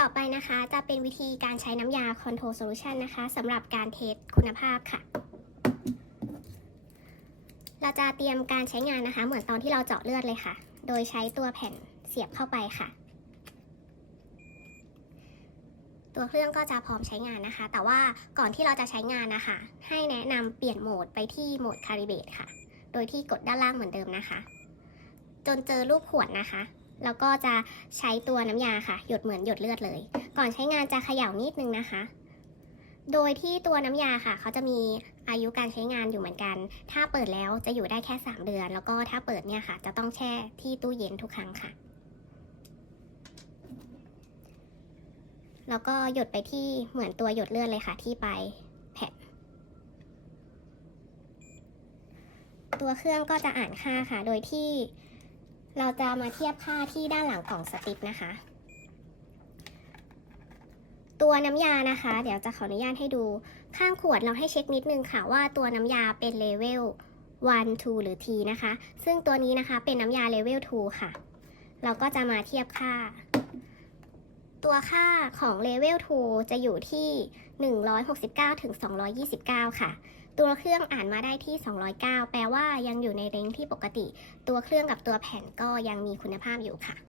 ต่อไปนะคะจะเป็นวิธีการใช้น้ำยา Control Solution นะคะสำหรับการเทสคุณภาพค่ะ เราจะเตรียมการใช้งานนะคะ เหมือนตอนที่เราเจาะเลือดเลยค่ะ โดยใช้ตัวแผ่นเสียบเข้าไปค่ะ ตัวเครื่องก็จะพร้อมใช้งานนะคะ แต่ว่าก่อนที่เราจะใช้งานนะคะ ให้แนะนำเปลี่ยนโหมดไปที่โหมด Calibrate ค่ะ โดยที่กดด้านล่างเหมือนเดิมนะคะ จนเจอรูปขวดนะคะ แล้วก็จะใช้ตัวน้ำยาค่ะ หยดเหมือนหยดเลือดเลย ก่อนใช้งานจะเขย่านิดนึงนะคะ โดยที่ตัวน้ำยาค่ะ เขาจะมีอายุการใช้งานอยู่เหมือนกัน ถ้าเปิดแล้วจะอยู่ได้แค่ 3 เดือน แล้วก็ถ้าเปิดเนี่ยค่ะ จะต้องแช่ที่ตู้เย็นทุกครั้งค่ะ แล้วก็หยดไปที่เหมือนตัวหยดเลือดเลยค่ะ ที่ปลายแผ่นตัวเครื่องก็จะอ่านค่าค่ะ โดยที่ เราจะมาเทียบค่าที่ด้านหลังกล่องสติปนะคะ ตัวน้ำยานะคะ เดี๋ยวจะขออนุญาตให้ดูข้างขวดเราให้เช็คนิดนึงค่ะว่าตัวน้ำยาเป็นเลเวล1 2 หรือ T นะคะ ซึ่งตัวนี้นะคะเป็นน้ำยาเลเวล 2 ค่ะ เราก็จะมาเทียบค่า ตัวค่าของเลเวล2จะอยู่ที่ 169ถึง229 ค่ะ ตัวเครื่องอ่านมาได้ที่ 209 แปลว่ายังอยู่ในเรงที่ปกติ ตัวเครื่องกับตัวแผ่นก็ยังมีคุณภาพอยู่ค่ะ